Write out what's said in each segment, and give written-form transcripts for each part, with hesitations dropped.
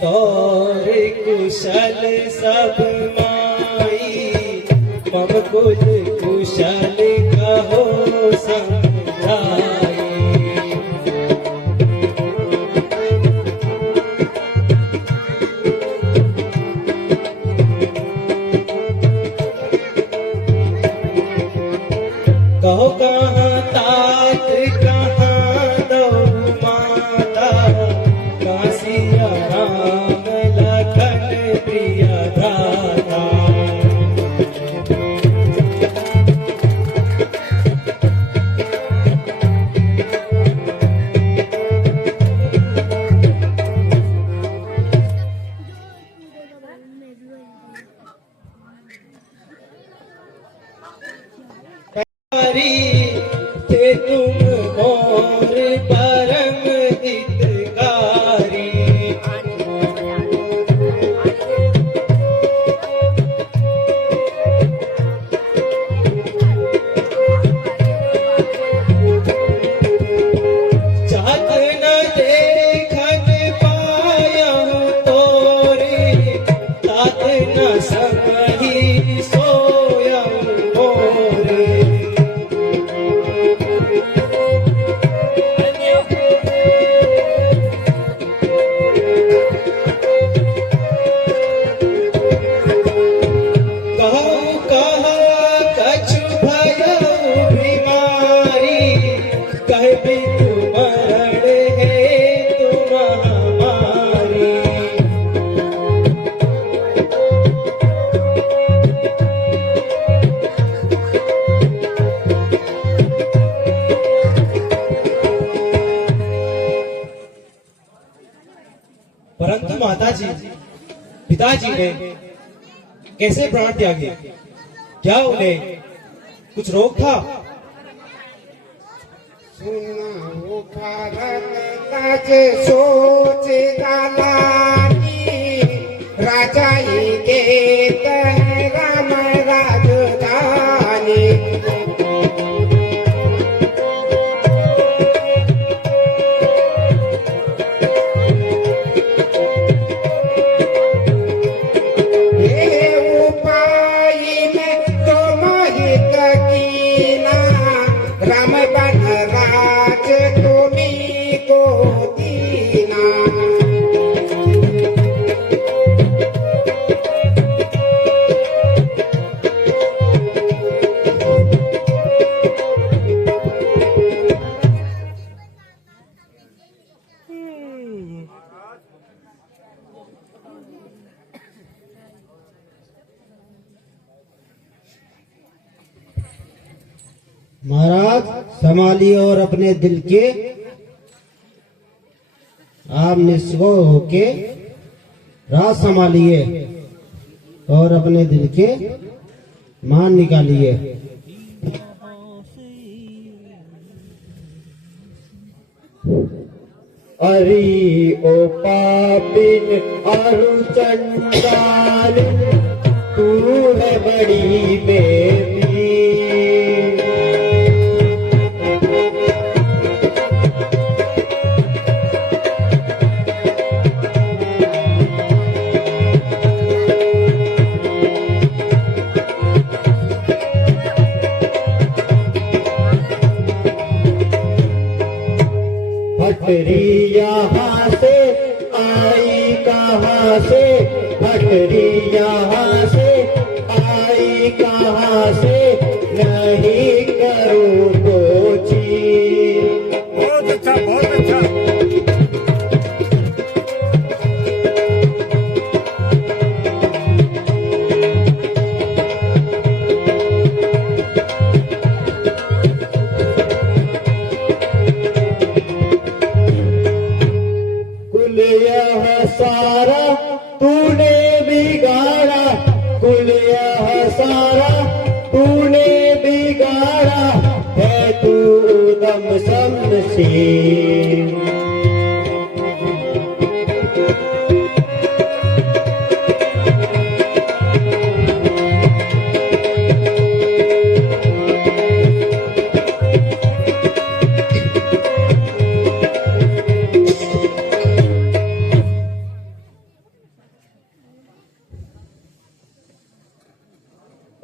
तौर कुशल सब माई ममता कुल कुशल कहो समझाई। कहो कहाँ तात कहाँ दो माता, काशी राम लखन प्रिय दाता। थे तुम और परम हितकारी। चाहत न देखन पायहु तोरे, तात न समहि सोयहु मोरे। परंतु माताजी पिताजी ने कैसे प्राण त्यागे? क्या उन्हें कुछ रोग था? सुना भारत सोच गालानी, राजा ही देत है राम राजधानी। महाराज संभालिए और अपने दिल के आप निस्सो होके राज संभालिए और अपने दिल के मान निकालिए। अरि ओ पापिन अरु चंडाल, तू है बड़ी बेबी। भटरी यहाँ से आई कहाँ से, भटरी यहाँ से आई कहाँ से, नहीं करूँ तो चीज। बहुत अच्छा, बहुत अच्छा। सारा तूने बिगाड़ा, कुल यह सारा तूने बिगाड़ा, है तू दम शमशीर।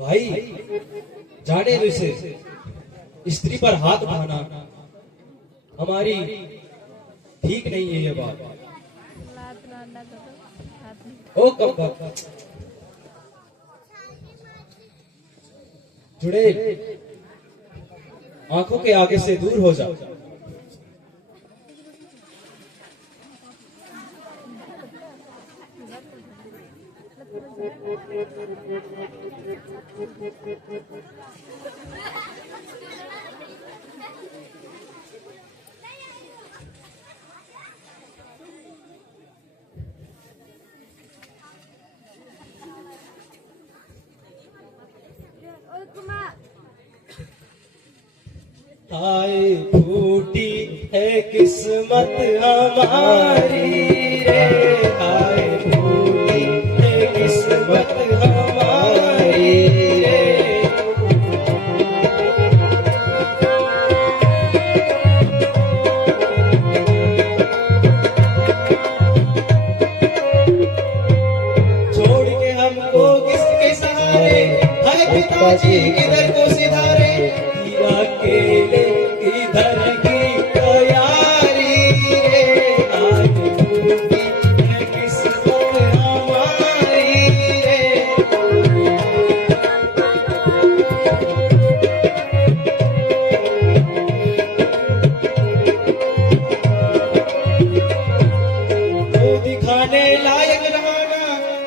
भाई जाने दो इसे। स्त्री पर हाथ उठाना हमारी ठीक नहीं है ये बात। ओ कब जुड़े आंखों के आगे से दूर हो जा। हाय फूटी है किस्मत हमारी रे, हाय फूटी है किस्मत हमारी रे। छोड़ के हमको किसके सहारे, हाय पिताजी किधर को सिधारे। अकेले इधर की तैयारी रे, आज फूटी है किस्मत हमारी रे। तो दिखाने लायक रहना,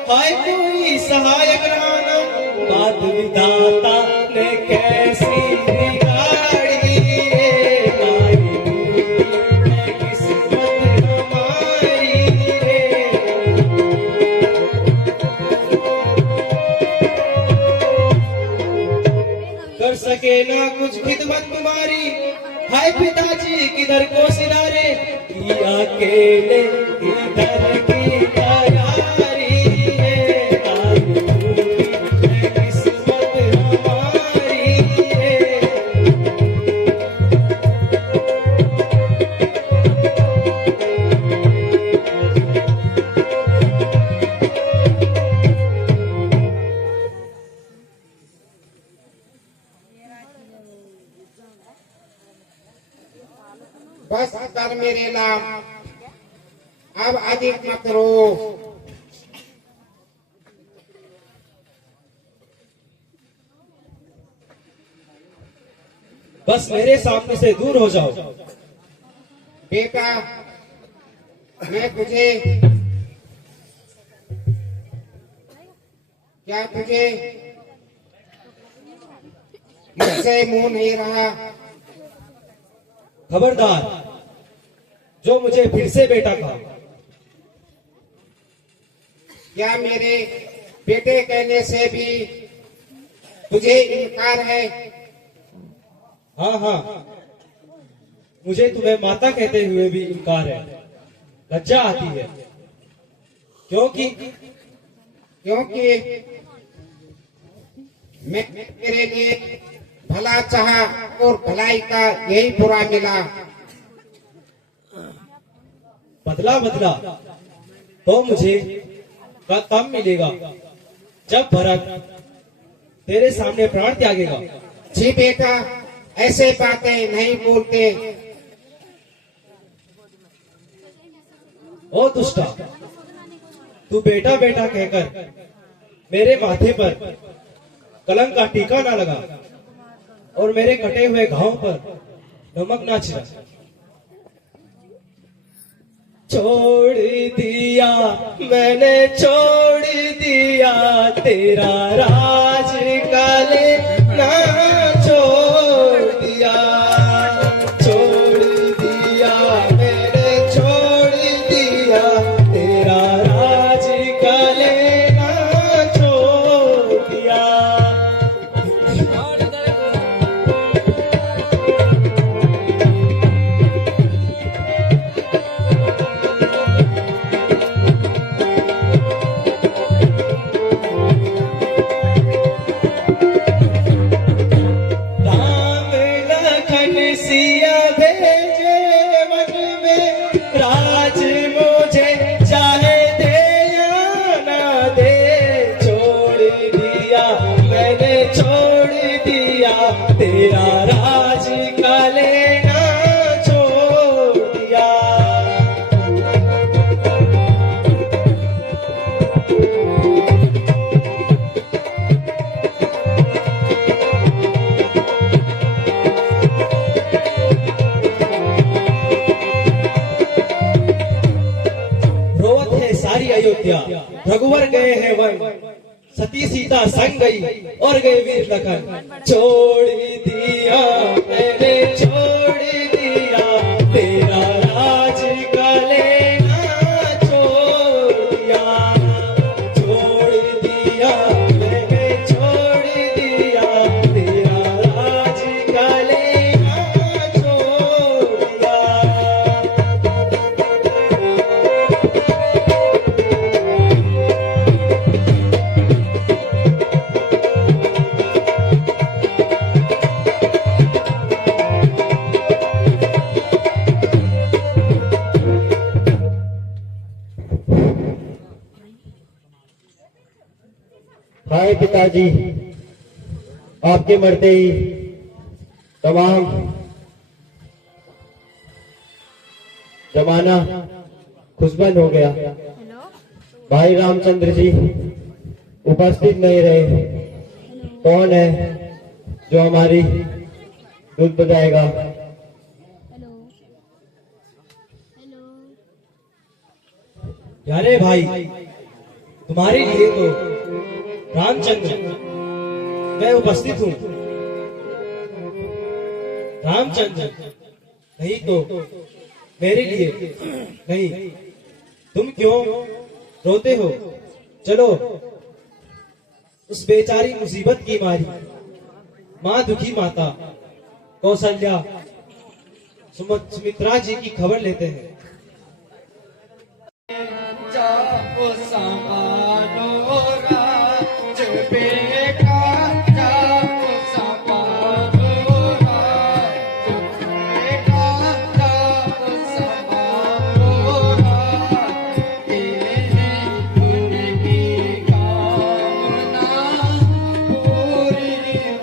हाय कोई सहायक रहना। बात विधाता ने कैसी बिगाड़ी रे, आज फूटी है किस्मत हमारी रे। कर सके ना कुछ खिदमत तुम्हारी, हाय पिताजी किधर को सिधारे। अकेले इधर की तैयारी रे, आज फूटी है किस्मत हमारी रे। बस कर मेरे नाम, अब अधिक मत रो। बस मेरे सामने से दूर हो जाओ। बेटा मैं तुझे, क्या तुझे मुझसे मुंह नहीं रहा? खबरदार जो मुझे फिर से बेटा कहा। क्या मेरे बेटे कहने से भी तुझे इनकार है? हाँ हाँ, मुझे तुम्हें माता कहते हुए भी इनकार है। लज्जा आती है क्योंकि मैं तेरे लिए भला चाहा और भलाई का यही बुरा मिला। बदला तो मुझे कम मिलेगा जब भरत तेरे सामने प्राण त्यागेगा। जी बेटा ऐसे बातें नहीं बोलते। ओ दुष्टा, तू बेटा बेटा कहकर मेरे माथे पर कलंक का टीका ना लगा और मेरे कटे हुए घाव पर नमक ना छिड़क। छोड़ दिया मैंने, छोड़ दिया तेरा राज काले ना, छोड़ दिया मैंने, छोड़ दिया तेरा राज काले ना, छोड़ दिया। हैं वन, सती सीता संग गई और गए वीर लखन। छोड़ दिया मैंने छोड़ दिया तेरा राज का लेना छोड़ दिया, छोड़ दिया मैंने छोड़ दिया तेरा राज का लेना छोड़ दिया। हाय पिताजी, आपके मरते ही तमाम जमाना खुशबन हो गया। भाई रामचंद्र जी उपस्थित नहीं रहे। कौन है जो हमारी दूध बजाएगा? यारे भाई, तुम्हारे लिए तो रामचंद्र मैं उपस्थित हूँ। रामचंद्र नहीं तो मेरे लिए नहीं। तुम क्यों रोते हो? चलो उस बेचारी मुसीबत की मारी माँ दुखी माता कौशल्या सुमित्रा जी की खबर लेते हैं। जाओ संभालो राज बेटा, जाओ संभालो राज बेटा, जाओ संभालो राज। ये उनकी कामना पूरी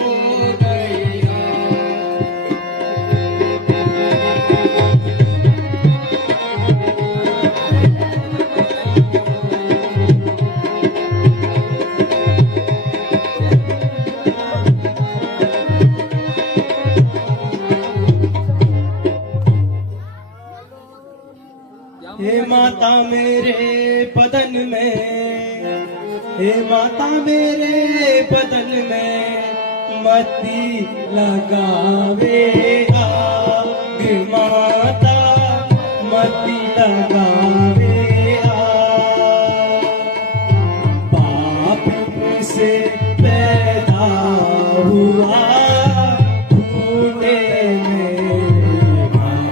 हो गई। हे माता मेरे बदन में, हे माता मेरे बदन में मती लगावे आग, माता मती लगावे आग। पाप से पैदा हुआ फूटे मेरे भाग।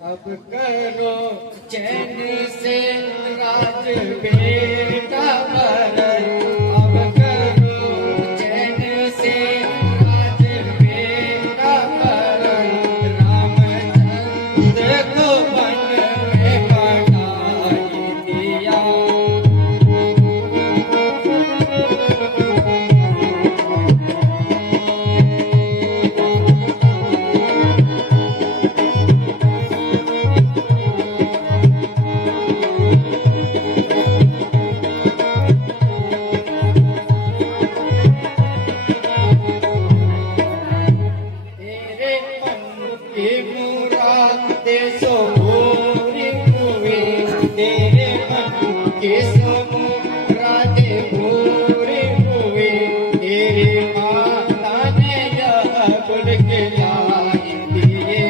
अब करो चैन से राज बेटा भरत, अब करो चैन से राज बेटा भरत। रामचंद्र को वन में पठाई दिया। तेरे मन की मुरादें सो पूरी हुई, तेरे मन की सो मुरादें पूरी हुई। तेरी माता ने यह गुण खिलाई दिए।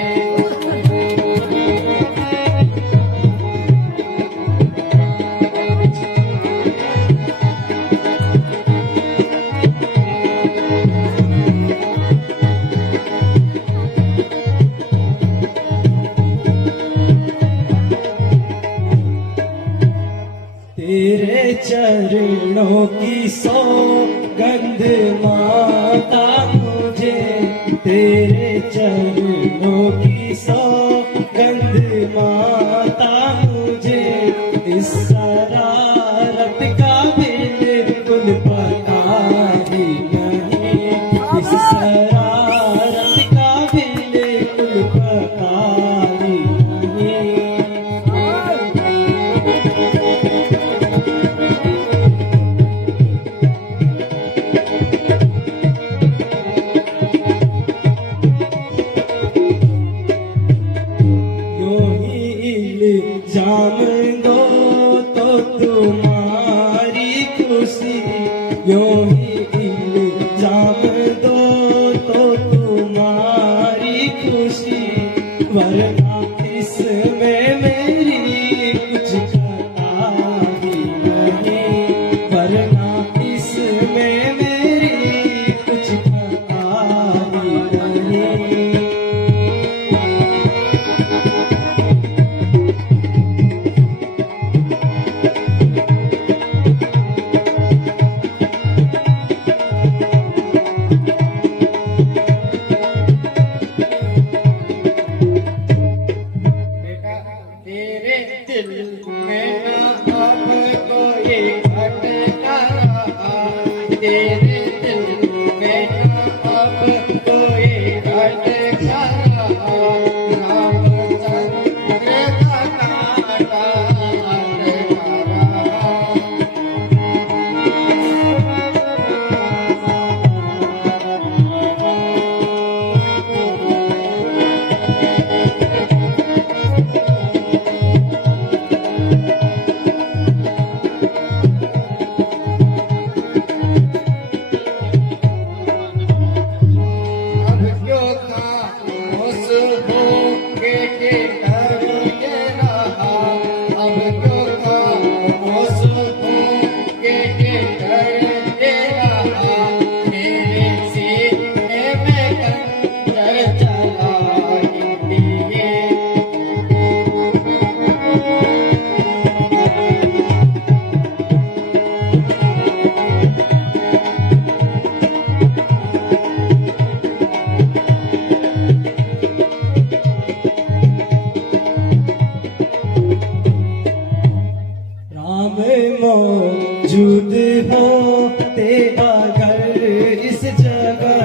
तेरे चरणों की सौगंध माता मुझे, तेरे चरणों की सौगंध शर्माता मुझे इस शरारत का बिल्कुल पता ही नहीं, इस शरारत का बिल्कुल पता ही नहीं। यूं ही इल्जाम दो तो तुम्हारी खुशी, यूं ही इल्जाम दो तो तुम्हारी खुशी, वरना इसमें मेरी कुछ खता ही नहीं, वरना इसमें मेरी कुछ खता ही नहीं। बेटा तेरे दिल में ना अब कोई खटका रहा, तेरे दिल में ना अब कोई खटका रहा, रामचंद्र का नाता अटका रहा। अब क्यों खामोश हो के कर ये रहा, अब क्यों खामोश हो के कर ये रहा, मेरे सीने में खंजर चला दिए। राम मौजूद होते अगर इस जगह,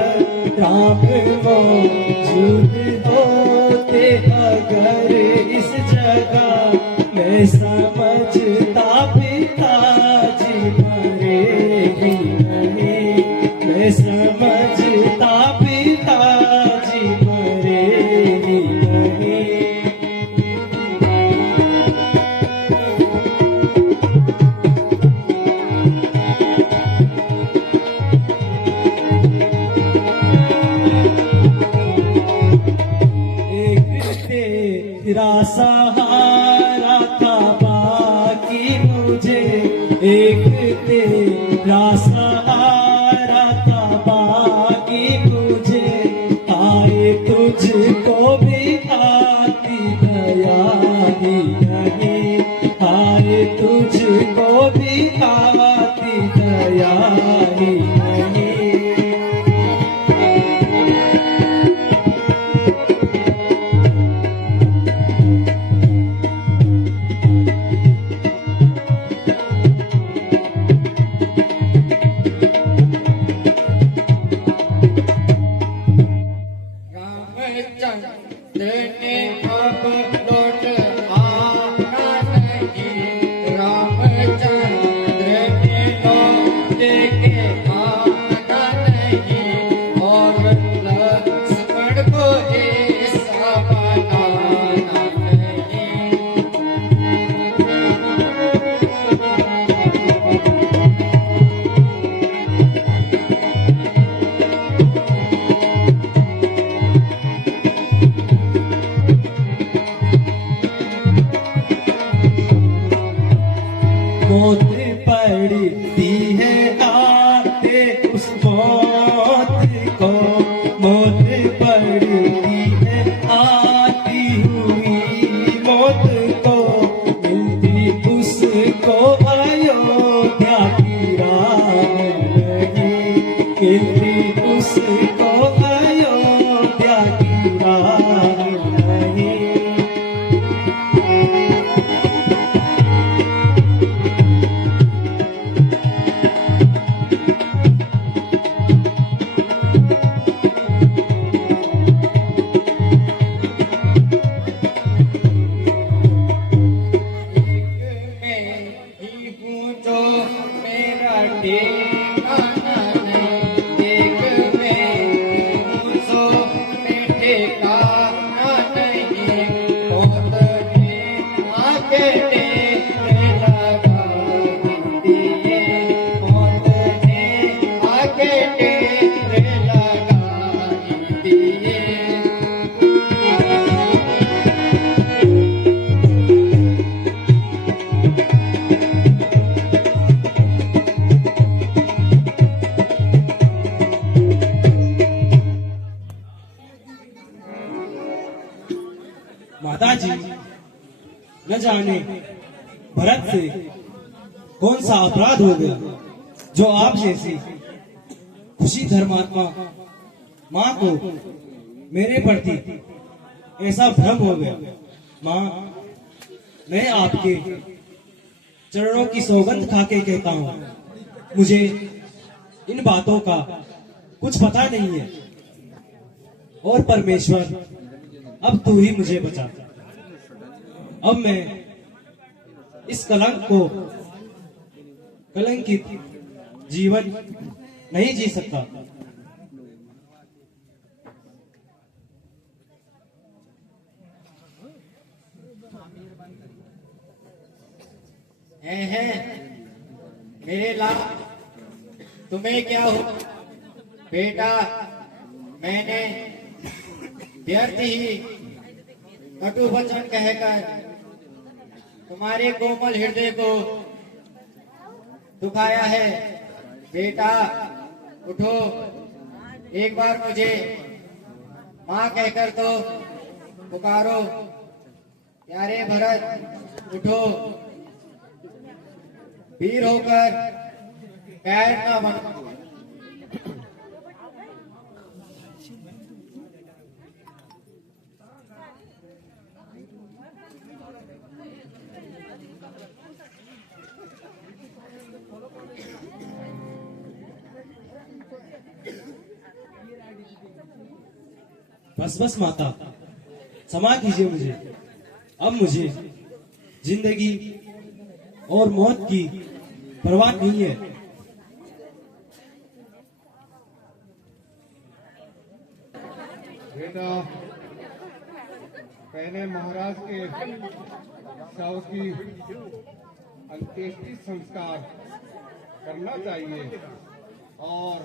राम मौजूद होते अगर इस जगह, मैं समझता पिताजी मरे ही नहीं, मैं समझता पिताजी मरे ही नहीं। एक तेरा सहारा था बाकी मुझे, एक तेरा सहारा था बाकी मुझे, आए तुझको भी आती दया ही नहीं, आए तुझको भी आती दया ही नहीं। रामचंद्र ने अब लौट आना नहीं, रामचंद्र ने लौट के आना नहीं, और लक्ष्मण को ऐसा बनाना नहीं। मौत पड़ती है आते उस मौत को, मौत पड़ती है आती हुई मौत को, मिलती उसको अयोध्या की राह नहीं, मिलती उसको अयोध्या की राह नहीं। आके टेक लगाई दिए, मौत ने आके टेक लगाई दिए। माता जी, न जाने भरत से कौन सा अपराध हो गया जो आप जैसी खुशी धर्मात्मा माँ को मेरे प्रति ऐसा भ्रम हो गया। माँ, मैं आपके चरणों की सौगंध खाके कहता हूँ, मुझे इन बातों का कुछ पता नहीं है। और परमेश्वर, अब तू ही मुझे बचा। अब मैं इस कलंकित जीवन नहीं जी सकता। हैं मेरे लाल, तुम्हें क्या हो बेटा? मैंने व्यर्थ ही कटु वचन कहकर तुम्हारे कोमल हृदय को दुखाया है। बेटा उठो, एक बार मुझे माँ कहकर तो पुकारो। प्यारे भरत उठो, वीर होकर पैर न बनो। बस माता, क्षमा कीजिए मुझे। अब मुझे जिंदगी और मौत की परवाह नहीं है। बेटा, पहले महाराज के शव की अंत्येष्टि संस्कार करना चाहिए और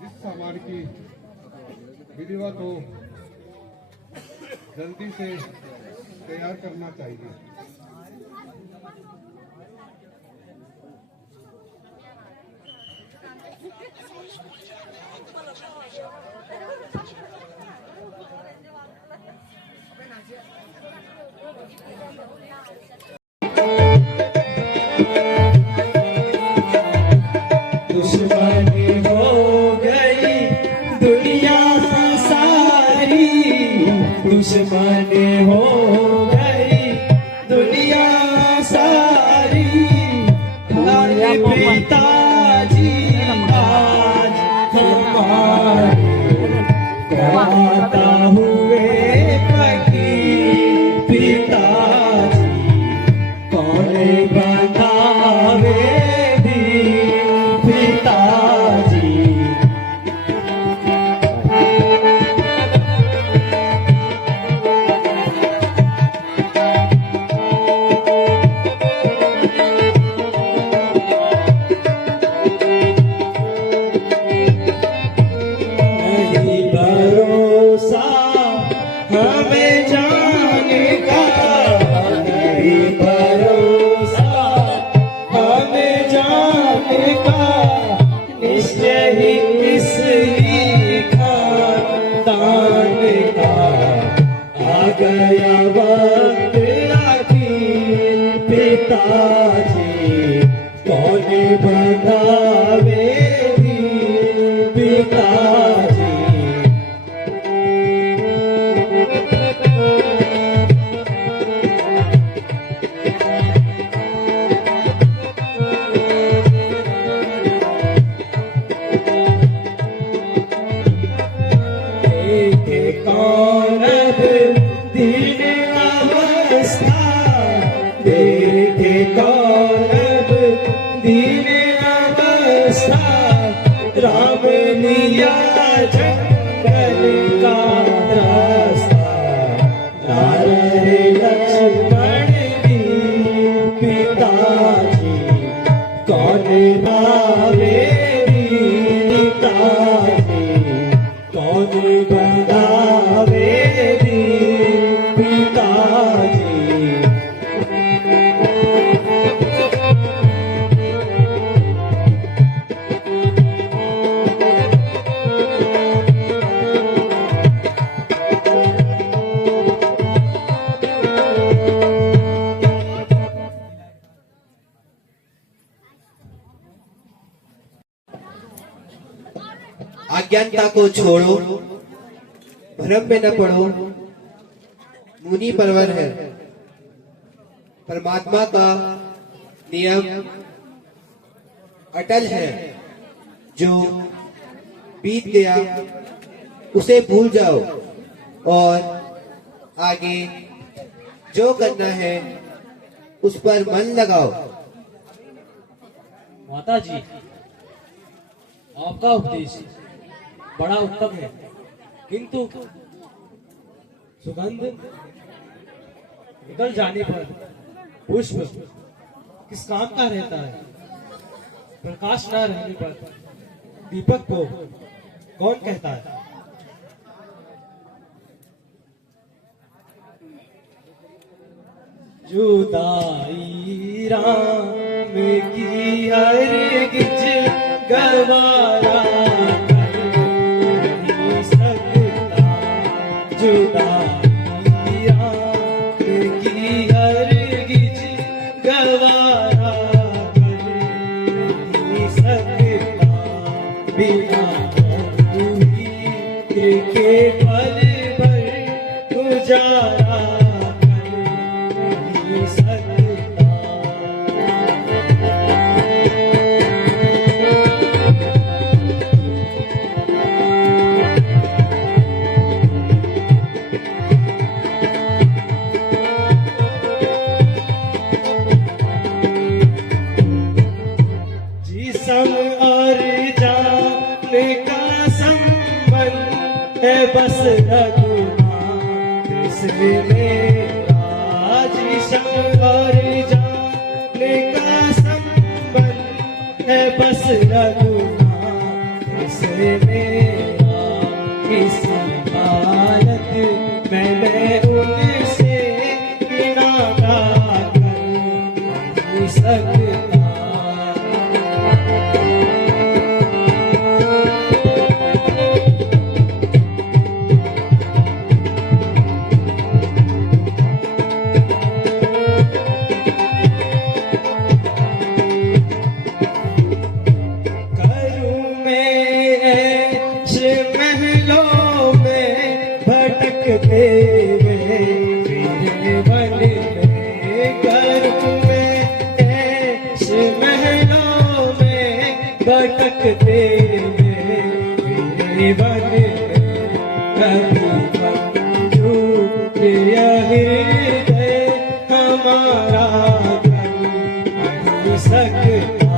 जिस सामान की विधिवत हो जल्दी से तैयार करना चाहिए। दुश्मन हो गई दुनिया सारी, दुश्मन हो गई दुनिया सारी। हमारे पिताजी आज हमारे गाता हुए फकीर पिताजी, कौन बनावे पिताजी। नहीं भरोसा हमें जाने का, नहीं भरोसा हमें जाने का। निश्चय ही किसी खानदान का आ गया वक्त आखिर पिताजी, कौन बनावे पिताजी। कौन दीन अवस्था देखे, कौन दीन अवस्था। राम लिया जंगल का रास्ता, नारे लक्ष्मण जी। अज्ञानता को छोड़ो, भ्रम में न पड़ो, मुनि परवर है। परमात्मा का नियम अटल है, जो बीत गया उसे भूल जाओ और आगे जो करना है उस पर मन लगाओ। माता जी, आपका उपदेश बड़ा उत्तम है, किंतु सुगंध निकल जाने पर पुष्प किस काम का रहता है? प्रकाश न रहने पर दीपक को कौन कहता है? जुदाई राम की हरगिज गवारा कर नहीं सकता, जुदाई राम की हरगिज गवारा कर नहीं सकता, बिना तकदीर के पल भर गुजारा बस रघुनाथ से मेरा जिसम और जाने का संबंध है, बस रघुनाथ से मेरा। किसी हालत मैंने उनसे किनारा कर नहीं सकता। भटकते मेरे वन कभी मंजूर हृदय हमारा कर नहीं सकता।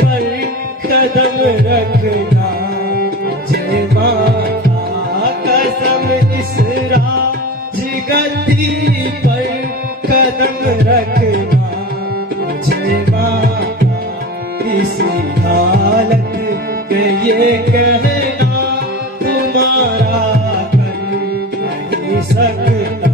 पर कदम रखना मुझे माता, कसम इस राजगद्दी पर कदम रखना मुझे माता। इसी हालत में ये कहना तुम्हारा कर नहीं सकता।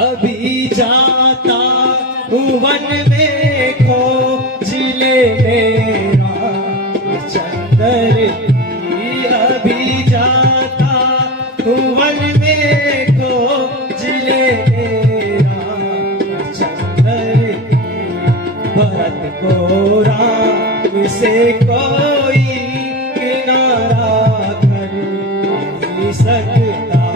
अभी जाता हूँ वन में खोज ले मेरा चंदर की, अभी जाता हूँ वन में खोज ले मेरा चंदर की। भरत को राम से कोई किनारा कर नहीं सकता।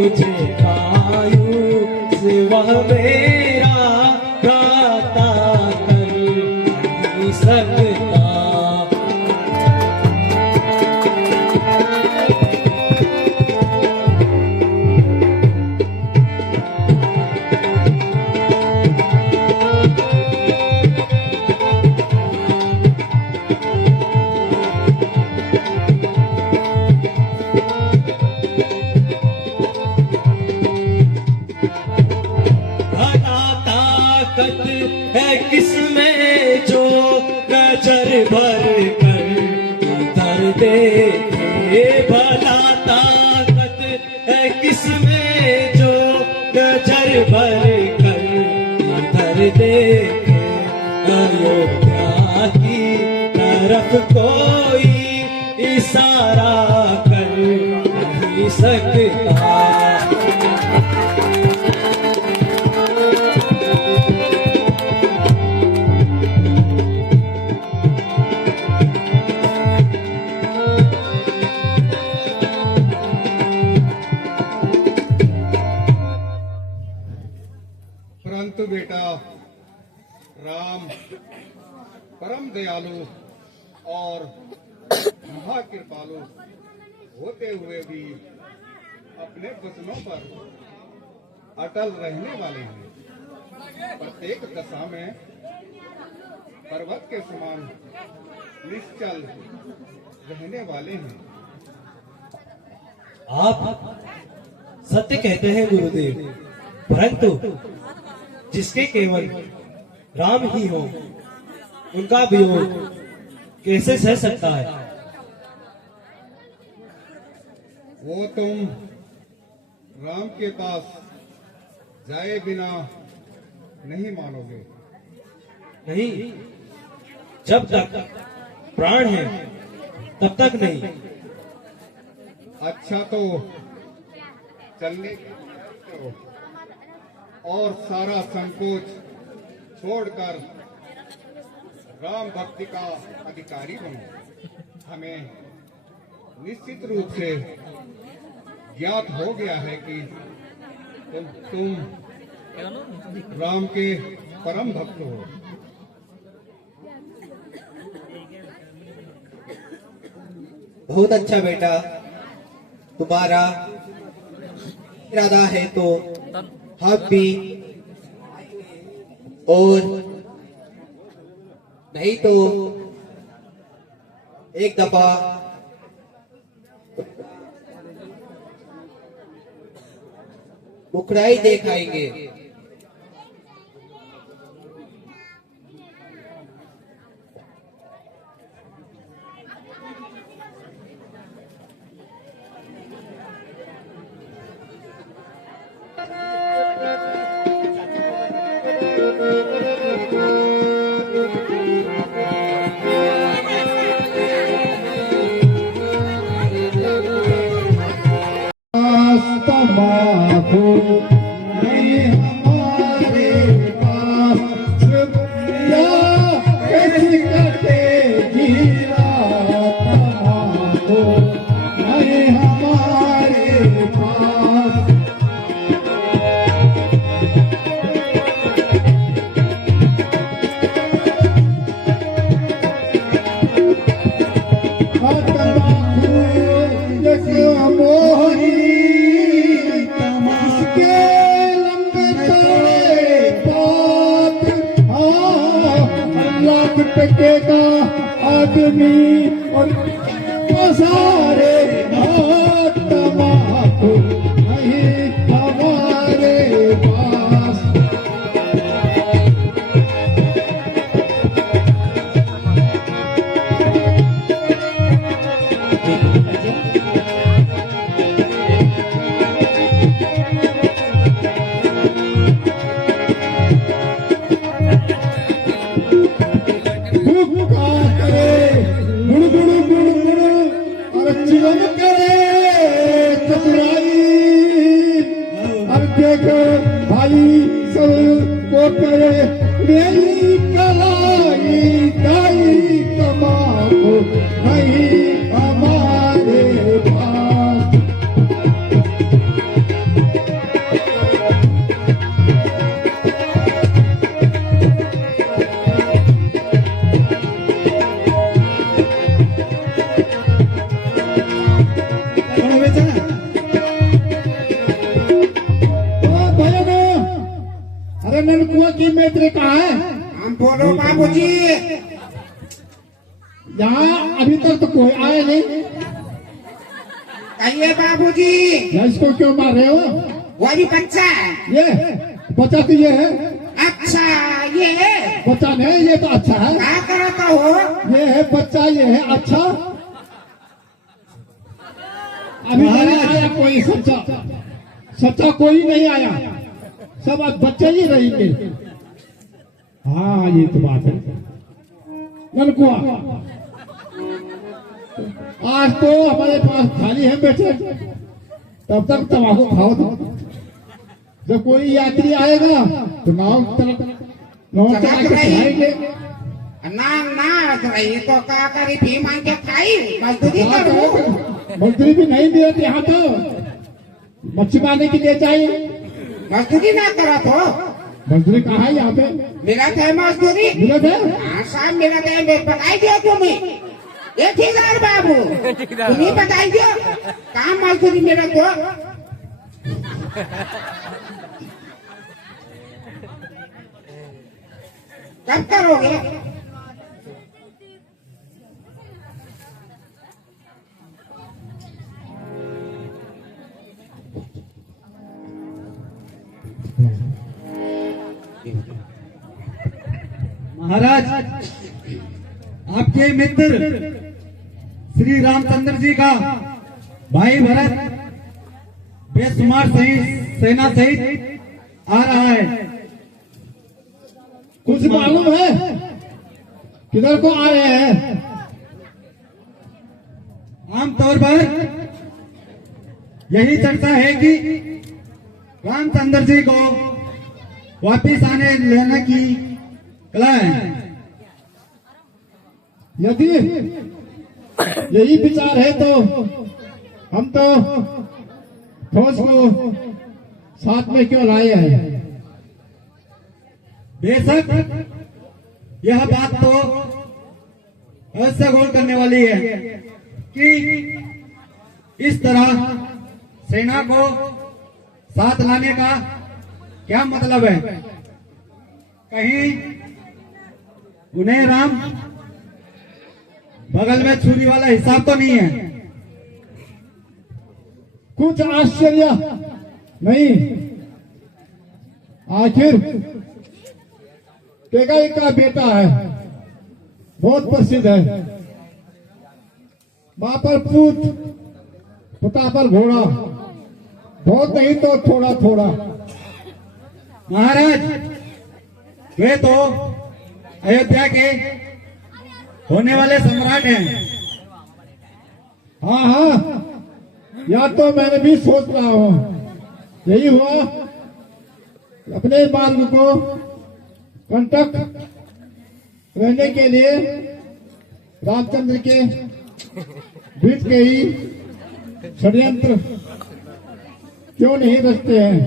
मुझे आयुष वह मेरा गाता कर नहीं सकता। ताकत है किसमें जो नजर भर कर इधर देखे, भला ताकत है किसमें जो नजर भर कर इधर देखे। अयोध्या की तरफ कोई इशारा कर नहीं सकता। परंतु बेटा राम परम दयालु और महाकृपालु होते हुए भी अपने वचनों पर अटल रहने वाले हैं। प्रत्येक दशा में पर्वत के समान निश्चल रहने वाले हैं। आप सत्य कहते हैं गुरुदेव, परंतु जिसके केवल राम ही हो उनका वियोग कैसे सह सकता है। वो तुम राम के पास जाए बिना नहीं मानोगे। नहीं, जब तक प्राण है तब तक नहीं। अच्छा तो चलने करो और सारा संकोच छोड़कर राम भक्ति का अधिकारी बनो। हमें निश्चित रूप से ज्ञात हो गया है कि तुम राम के परम भक्त हो। बहुत अच्छा बेटा, तुम्हारा इरादा है तो हम भी, और नहीं तो एक दफा मुखड़ाई दिखाएंगे। आदमी और सारे तमाकू नहीं हमारे पास। भाई सब को करे मेरी कलाई दाई तमाकू नहीं हमारे पास। नलकुआ की मैत्री कहाँ है? हम बोलो बाबूजी। यहाँ अभी तक तो कोई आया नहीं। कहिए बाबूजी। या इसको क्यों मार रहे हो? वो अभी बच्चा है। ये बच्चा तो ये है। अच्छा ये है। बच्चा नहीं, ये तो अच्छा है। क्या करता हो? ये है बच्चा, ये है अच्छा। अभी नहीं आया कोई सच्चा, सच्चा कोई नहीं आया, सब अब बच्चे ही रहेंगे। हाँ ये तो बात है। नलकुआ आज तो हमारे पास थाली है बेटे, तब तक तम्बाकू खाओ तो। जब कोई यात्री आएगा तो नाव चला के चलाएंगे। ना रही तो क्या करी? भी मांग के खाई, मजदूरी करो। मजदूरी भी नहीं मिलती यहाँ तो, मच्छी मारने के लिए चाहिए। मजदूरी ना करो तो मजदूरी कहाँ है यहाँ पे? मिला थे मजदूरी। मिले थे? हाँ साहब मिला थे। मैं बताई दियो तुम्हें 1000 बाबू, तुम्हें बताई दियो कहाँ मजदूरी मिला तो। कब करोगे? महाराज, आपके मित्र श्री रामचंद्र जी का भाई भरत बेशुमार सहित सेना सहित आ रहा है। कुछ मालूम है किधर को आ रहे हैं? आमतौर पर यही चर्चा है कि रामचंद्र जी को वापिस आने लेने की कला है। यदि यही विचार है तो हम तो फौज को साथ में क्यों लाए हैं? बेशक यह बात तो अवश्य गौर करने वाली है कि इस तरह सेना को साथ लाने का क्या मतलब है। कहीं उन्हें राम बगल में छुरी वाला हिसाब तो नहीं है? कुछ आश्चर्य नहीं, आखिर केकई का बेटा है, बहुत प्रसिद्ध है। माँ पर पूत, पिता पर घोड़ा, बहुत नहीं तो थोड़ा थोड़ा। महाराज, वे तो अयोध्या के होने वाले सम्राट हैं। हाँ हाँ, या तो मैंने भी सोच रहा हूँ। यही हुआ, अपने मार्ग को कंटक रहने के लिए रामचंद्र के बीच के ही षड्यंत्र क्यों नहीं रचते हैं?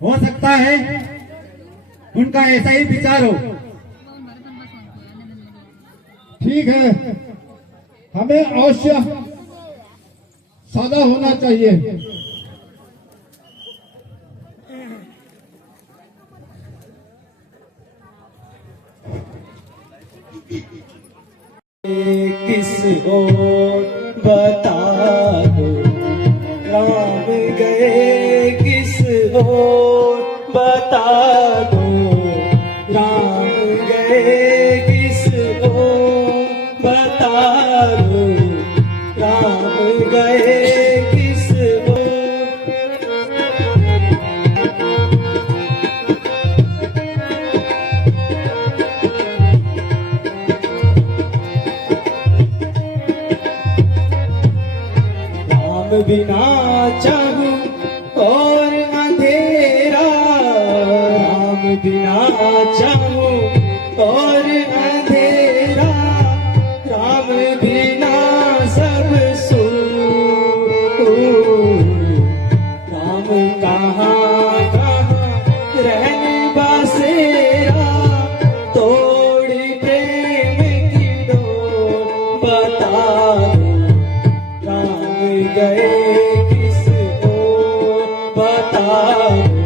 हो सकता है उनका ऐसा ही विचार हो। ठीक है, हमें अवश्य सादा होना चाहिए। किस ओर बता दो, राम गए किस ओर बता दो, राम गए किस ओर बता दो, राम गए किस ओर। बिना चाहूं और अंधेरा, राम बिना चाहूं और अंधेरा, राम बिना सब सूर। राम कहाँ कहाँ रहने बसेरा, तोड़ी प्रेम की डोर बता दो, राम गए किस ओर बता दो।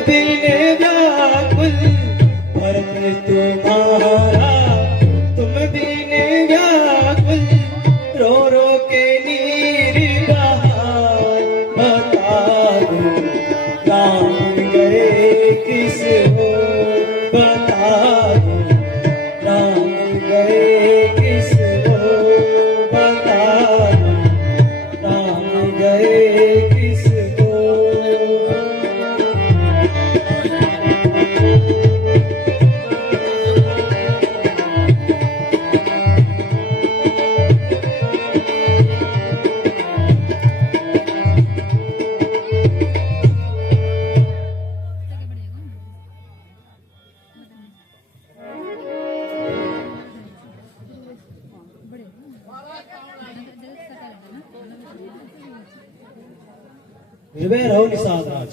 बिन व्याकुल भरत तुम्हारा, तुम बिन व्याकुल रो रो के नीर बहार, बता दो राम गए किस ओर, बता दो राम गए किस ओर, बता दो राम गए किस ओर। निर्भय रहो निषाद राज।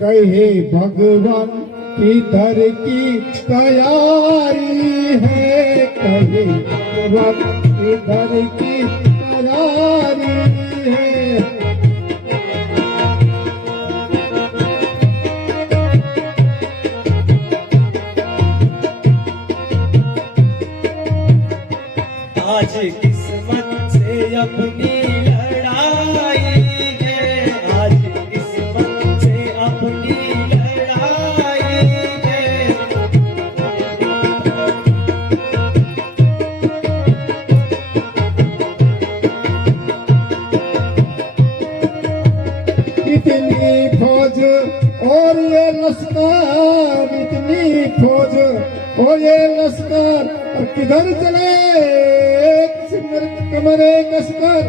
कहे भगवान किधर की तैयारी है, कहे भगवान किधर की तैयारी है। आज किस्मत से अपनी लड़ाई है, आज किस्मत से अपनी लड़ाई है। इतनी फौज और ये लश्कर, इतनी फौज और ये लश्कर, और किधर चले सिमर कमरे कसकर।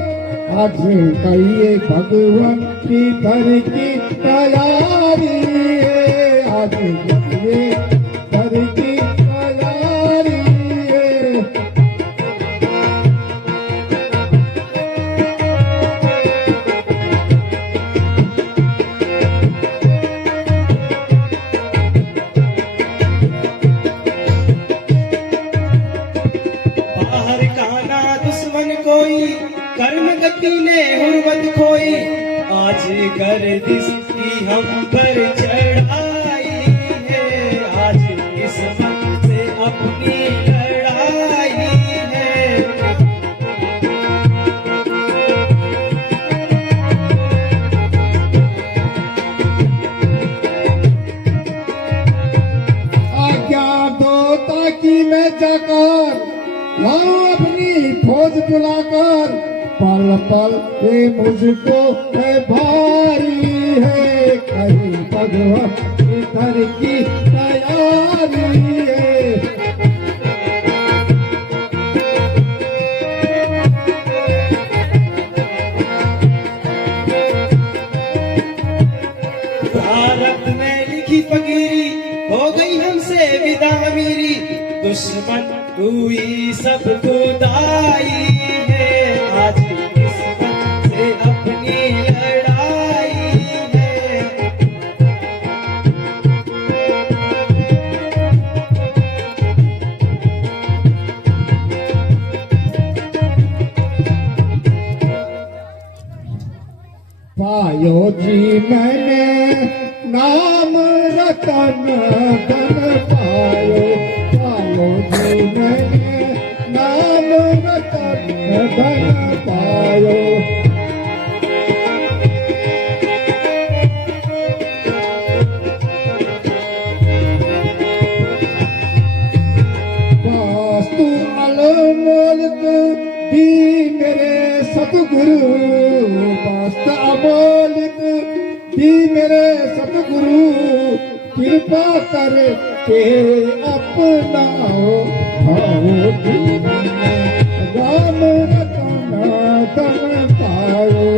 आज कहिए भगवान की धर की तैयारी है, आज कहिए धर की तैयारी है। बाहर काना दुश्मन कोई, कर्म गति ने हुर्मत खोई, आज गर्दिश की हम पर चढ़ाई है, आज किस्मत से अपनी लड़ाई है। आज्ञा दो ताकि मैं जाकर लाऊं अपनी फौज बुलाकर। पल पल ये मुझको है भारी है, कहीं भगवान इधर की तैयारी है। भारत में लिखी फकीरी हो गई हमसे विदा मेरी, दुश्मन हुई सब खुदाई है, आज किस्मत से अपनी लड़ाई है। पायो जी मैंने नाम रतन धन पायो, पायो जी मैंने नाम रतन धन पायो। वास्तु अनमोलक दी मेरे सतगुरु, वास्तु अमोलक दी मेरे सतगुरु, कृपा कर के अपनाओ भाव राम रतन धन पायो।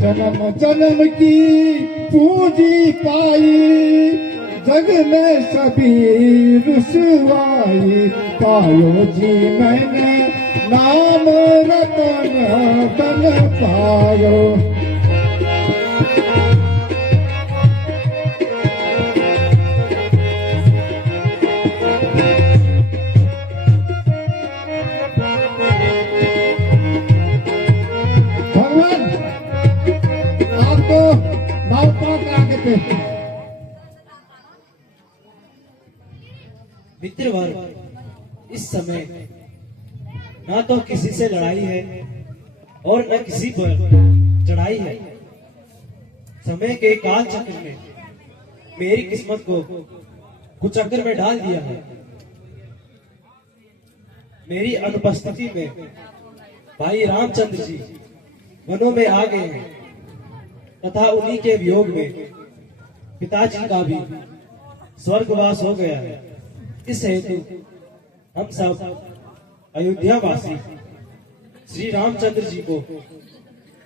जन्म जन्म की पूंजी पाई, जग में सभी रुसवाई। पायो जी मैंने नाम रतन धन पायो। ओके। मित्रवर्ग, इस समय ना तो किसी से लड़ाई है और न किसी पर चढ़ाई है। समय के काल चक्र ने मेरी किस्मत को कुचक्कर में डाल दिया है। मेरी अनुपस्थिति में भाई रामचंद्र जी वनों में आ गए हैं तथा उन्हीं के वियोग में पिताजी का भी स्वर्गवास हो गया है। इस हेतु हम सब अयोध्या वासी श्री रामचंद्र जी को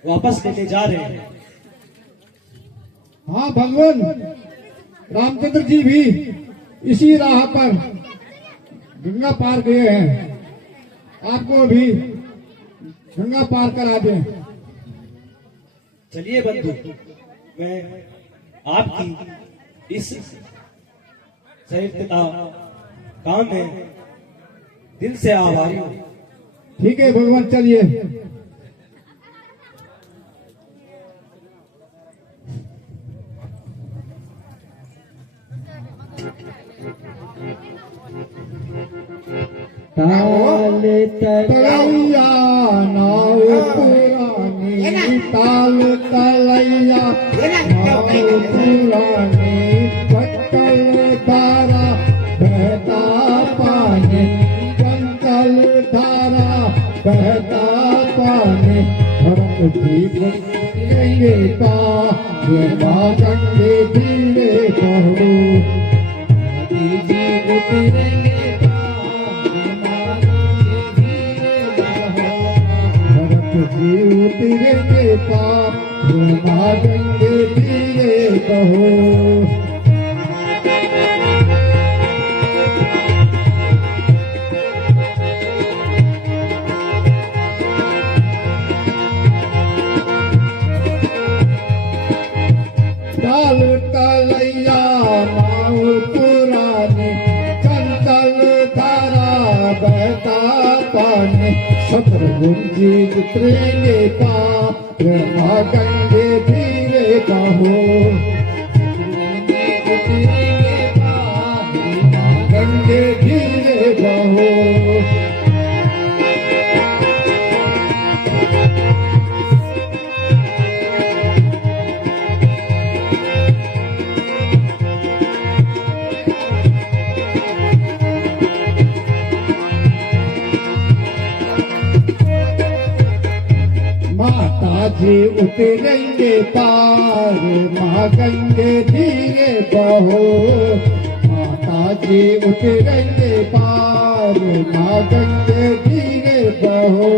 वापस लेने जा रहे हैं। हाँ भगवान रामचंद्र जी भी इसी राह पर गंगा पार गए हैं, आपको भी गंगा पार करा दें। चलिए बंधु, मैं आपकी इस सहिष्णुता काम में दिल से आभारी हूँ। ठीक है भगवान, चलिए। ताल तलैया नाव पुरानी, ताल तलैया नाव पुरानी, पत्तल धारा बहता पानी, चंचल धारा बहता पानी, भरत भी गुजरेंगे का गंगे धीरे कहो, जी गुजरेंगे उतरेंगे पाप गंगे धीरे कहो। ताल तलैया नाव पुरानी, चंचल धारा बहता पानी, शत्रुघ्न उतरेंगे पाप गंगे धीरे कहो, उतरेंगे पाप गंगे धीरे कहो। जी उतरेंगे पार गंगे धीरे बहो, माता जी उतरेंगे पार गंगे धीरे बहो।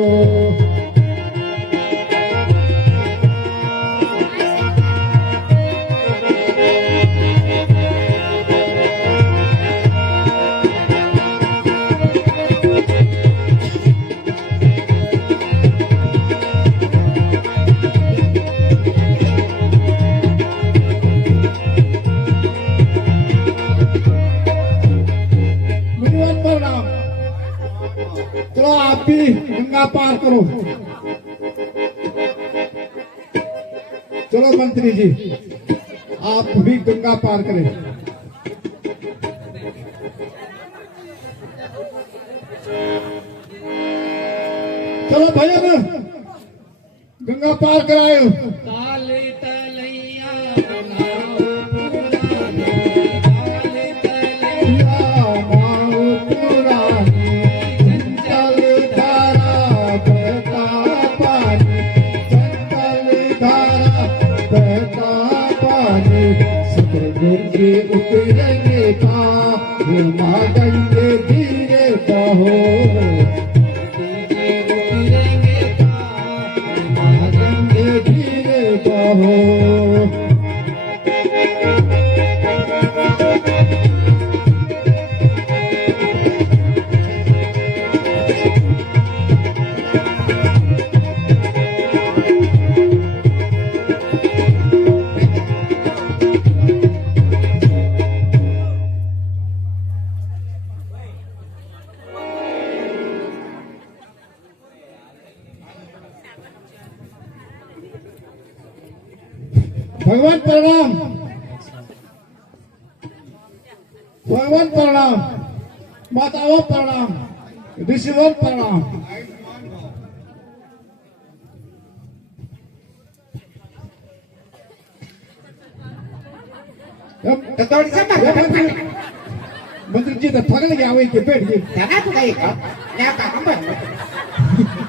चलो आप भी गंगा पार करो। चलो मंत्री जी, आप भी गंगा पार करें। चलो भैया गंगा पार कराए। उतरेंगे पाप गंगे धीरे बहो, उतरेंगे पाप गंगे धीरे बहो। भगवान प्रणाम। भगवान प्रणाम, माताओं प्रणाम, ऋषिवर प्रणाम। तर थोडीसं बघा. मंत्री जी तर थकले घ्यावे की पेट घे त्याला तू काही का? या का?